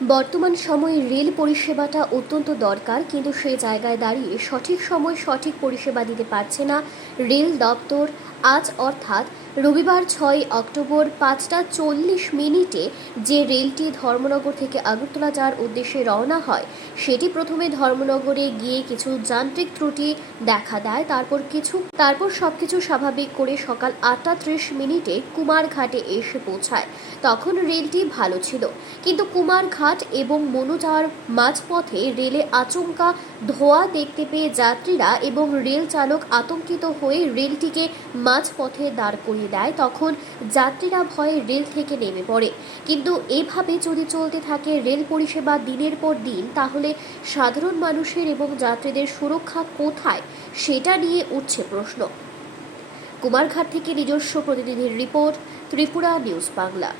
বর্তমান সময়ে রেল পরিষেবাটা অত্যন্ত দরকার, কিন্তু সেই জায়গায় দাঁড়িয়ে সঠিক সময় সঠিক পরিষেবা দিতে পারছে না রেল দপ্তর। আজ অর্থাৎ রবিবার 6 অক্টোবর 5:40 যে রেলটি ধর্মনগর থেকে আগরতলা যাওয়ার উদ্দেশ্যে রওনা হয়, সেটি প্রথমে ধর্মনগরে গিয়ে কিছু যান্ত্রিক ত্রুটি দেখা দেয়। তারপর সবকিছু স্বাভাবিক করে সকাল 8:30 কুমারঘাটে এসে পৌঁছায়। তখন রেলটি ভালো ছিল, কিন্তু কুমারঘাট এবং মনু যাওয়ার মাঝপথে রেলে আচমকা ধোঁয়া দেখতে পেয়ে যাত্রীরা এবং রেল চালক আতঙ্কিত হয়ে রেলটিকে মাঝপথে দাঁড় করিয়ে দেয়। তখন যাত্রীরা ভয়ে রেল থেকে নেমে পড়ে। কিন্তু এভাবে যদি চলতে থাকে রেল পরিষেবা দিনের পর দিন, তাহলে সাধারণ মানুষের এবং যাত্রীদের সুরক্ষা কোথায়, সেটা নিয়ে উঠছে প্রশ্ন। কুমারঘাট থেকে নিজস্ব প্রতিনিধির রিপোর্ট, ত্রিপুরা নিউজ বাংলা।